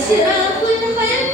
Siapa?